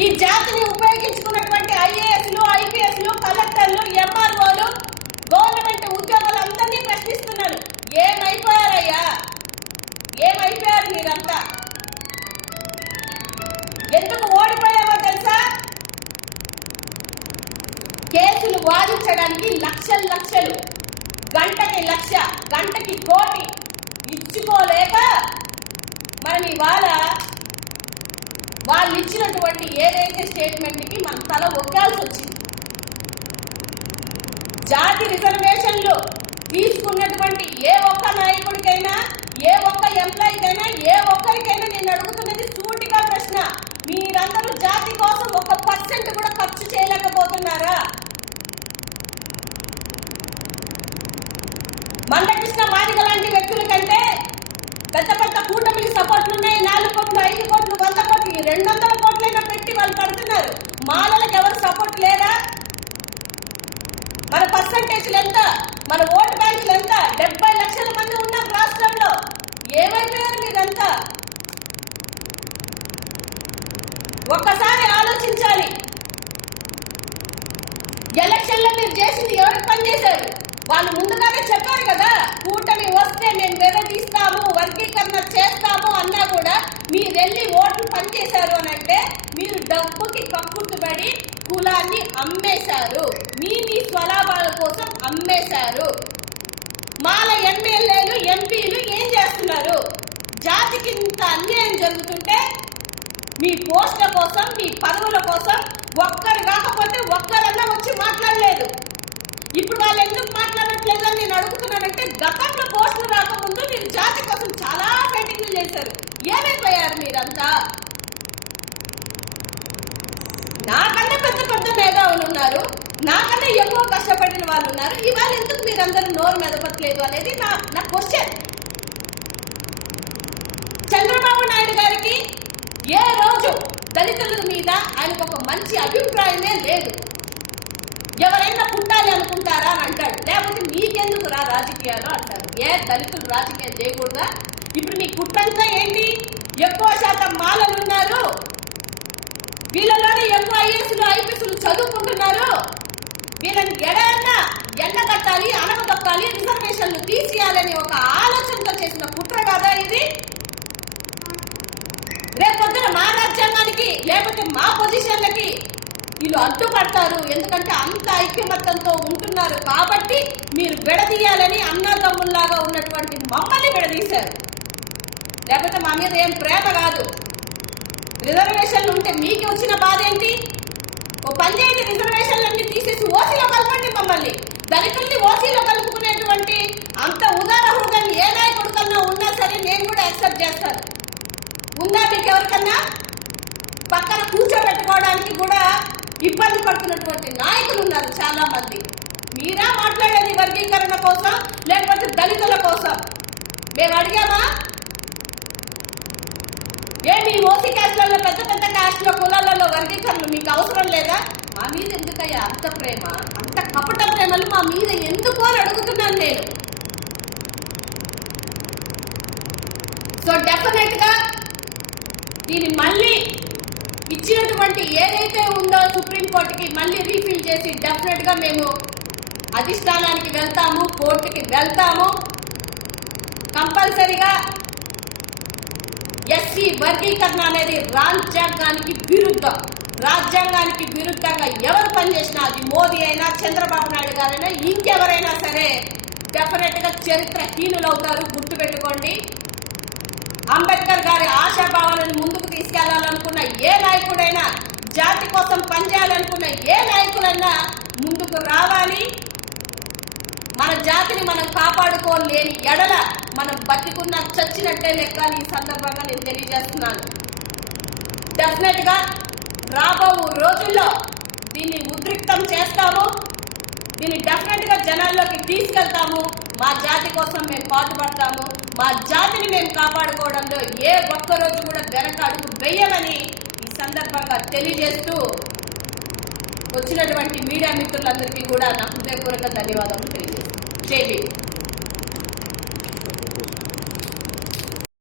ఈ జాతిని ఉపయోగించుకున్నటువంటి ఐఏఎస్లు, ఐపీఎస్లు, కలెక్టర్లు, ఎంఆర్ఓలు, గవర్నమెంట్ ఉద్యోగులందరినీ ప్రశ్నిస్తున్నారు. ఏమైపోయారయ్యా? ఏమైపోయారు మీరంతా? ఎందుకు ఓడిపోయామో తెలుసా? కేసులు వాదించడానికి లక్షలు లక్షలు, గంటకి 1,00,000, గంటకి 1,00,00,000 ఇచ్చుకోలేక మనం ఇవాళ వాళ్ళు ఇచ్చినటువంటి ఏదైతే స్టేట్మెంట్కి మన తల ఒక్కాల్సి వచ్చింది. జాతి రిజర్వేషన్లు తీసుకున్నటువంటి ఏ ఒక్క నాయకుడికైనా, ఏ ఒక్క ఎంప్లాయీకైనా, ఏ ఒక్కరికైనా నేను అడుగుతున్నది సూటిగా ప్రశ్న. మీరందరూ జాతి కోసం 1% కూడా ఖర్చు చేయలేకపోతున్నారా? మందకృష్ణ మాదిగ లాంటి వ్యక్తుల కంటే పెద్ద పెద్ద కూటమికి సపోర్ట్లు ఉన్నాయి. 4 కోట్లు, 5 కోట్లు, 100 కోట్లు, 200 కోట్లైనా పెట్టి వాళ్ళు పడుతున్నారు. మాలలకు ఎవరు సపోర్ట్ లేరా? మన పర్సంటేజ్లు ఎంత? మన ఓటు బ్యాంకులు ఎంత? 70 లక్షల మంది ఉన్నాం రాష్ట్రంలో. ఏమైపోయారు మీరంతా? ఒక్కసారి ఆలోచించాలి. ఎలక్షన్లో మీరు చేసింది ఎవరికి పనిచేశారు? వాళ్ళు ముందుగానే చెప్పారు కదా, కూటమి వస్తే మేము విడదీస్తాము, వర్గీకరణ చేస్తాము అన్నా కూడా మీరు వెళ్ళి ఓట్లు పనిచేశారు అని అంటే మీరు డబ్బుకి కక్కుర్తుపడి కులాన్ని అమ్మేశారు. మీ స్వలాభాల కోసం అమ్మేశారు. మాల ఎమ్మెల్యేలు, ఎంపీలు ఏం చేస్తున్నారు? జాతికి ఇంత అన్యాయం జరుగుతుంటే మీ పోస్టుల కోసం, మీ పదవుల కోసం ఒక్కరు కాకపోతే ఒక్కరన్నా వచ్చి మాట్లాడలేదు. ఇప్పుడు వాళ్ళు ఎందుకు మాట్లాడట్లేదు అని నేను అడుగుతున్నానంటే, గతంలో పోస్టులు రాకముందు మీరు జాతి కోసం చాలా ఫైటింగ్లు చేశారు. ఏమైపోయారు మీరంతా? నాకన్నా పెద్ద పెద్ద మేధావులు ఉన్నారు, నాకన్నా ఎక్కువ కష్టపడిన వాళ్ళు ఉన్నారు. ఇవాళ ఎందుకు మీరందరూ నోరు మెదపట్లేదు అనేది నా క్వశ్చన్. చంద్రబాబు నాయుడు గారికి ఏ రోజు దళితుల మీద ఆయనకు ఒక మంచి అభిప్రాయమే లేదు. ఎవరైనా పుట్టాలి అనుకుంటారా అని అంటాడు, లేకపోతే మీకెందుకు రా రాజకీయాలు అంటారు. ఏ దళితులు రాజకీయాలు చేయకూడదా? ఇప్పుడు మీ కుట్రంతా ఏంటి? ఎక్కువ శాతం మాలలు ఉన్నారు, వీళ్ళలోనే ఎక్కువ ఐఏఎస్లు, ఐపీఎస్లు చదువుకుంటున్నారు. వీళ్ళని ఎండగట్టాలి, అనగదొక్కాలి, రిజర్వేషన్లు తీసేయాలని ఒక ఆలోచనతో చేసిన కుట్ర కాదా ఇది? రేపొద్దున మా రాజ్యాంగానికి లేకపోతే మా పొజిషన్లకి వీళ్ళు అడ్డుపడతారు. ఎందుకంటే అంత ఐక్యమత్యంతో ఉంటున్నారు కాబట్టి మీరు విడదీయాలని అన్నదమ్ముల్లాగా ఉన్నటువంటి మమ్మల్ని విడదీశారు. లేకపోతే మా మీద ఏం ప్రేమ కాదు. రిజర్వేషన్లు ఉంటే మీకు వచ్చిన బాధ ఏంటి? ఓ పని చేయండి, రిజర్వేషన్లన్నీ తీసేసి ఓసీలో కలపండి. మమ్మల్ని దళితుల్ని ఓసీలో కలుపుకునేటువంటి అంత ఉదార హృదయం ఏ నాయకుడి కన్నా ఉన్నా సరే నేను కూడా యాక్సెప్ట్ చేస్తాను. ఉందా మీకు ఎవరికన్నా? పక్కన కూర్చోబెట్టుకోవడానికి కూడా ఇబ్బంది పడుతున్నటువంటి నాయకులు ఉన్నారు చాలా మంది. మీరా మాట్లాడేది వర్గీకరణ కోసం లేకపోతే దళితుల కోసం? మేము అడిగామా? మీ ఓసీ క్యాస్ట్లలో, పెద్ద పెద్ద క్యాస్ట్లో, కులాలలో వర్గీకరణ మీకు అవసరం లేదా? మా మీద ఎందుకయ్యా అంత ప్రేమ, అంత కపట ప్రేమలు మా మీద ఎందుకు అని అడుగుతున్నాను నేను. సో డెఫినెట్ గా దీన్ని మళ్ళీ ఇచ్చినటువంటి ఏదైతే ఉందో సుప్రీంకోర్టుకి మళ్ళీ రీఫిల్ చేసి డెఫినెట్ గా మేము అధిష్టానానికి వెళ్తాము, కోర్టుకి వెళ్తాము. కంపల్సరిగా ఎస్సీ వర్గీకరణ అనేది రాజ్యాంగానికి విరుద్ధం. రాజ్యాంగానికి విరుద్ధంగా ఎవరు పనిచేసినా, అది మోదీ అయినా, చంద్రబాబు నాయుడు గారైనా, ఇంకెవరైనా సరే డెఫినెట్ గా చరిత్రహీనులు అవుతారు. గుర్తుపెట్టుకోండి. అంబేద్కర్ గారి ఆశాభావాలను ముందుకు తీసుకెళ్లాలనుకున్న ఏ నాయకుడైనా, జాతి కోసం పనిచేయాలనుకున్న ఏ నాయకులైనా ముందుకు రావాలి. మన జాతిని మనం కాపాడుకోలేని ఎడల మనం బతికున్న చచ్చినట్టే లెక్క. ఈ సందర్భంగా నేను తెలియజేస్తున్నాను. డెఫినెట్ గా రాబో రోజుల్లో దీన్ని ఉద్రిక్తం చేస్తాము. దీన్ని డెఫినెట్ గా జనాల్లోకి తీసుకెళ్తాము. మా జాతి కోసం మేము పాటుపడతాము. మా జాతిని మేము కాపాడుకోవడంలో ఏ ఒక్కరోజు కూడా వెనక అడుగు వేయమని ఈ సందర్భంగా తెలియజేస్తూ వచ్చినటువంటి మీడియా మిత్రులందరికీ కూడా నా హృదయపూర్వక ధన్యవాదాలు తెలియజేస్తాను. జై భీమ్.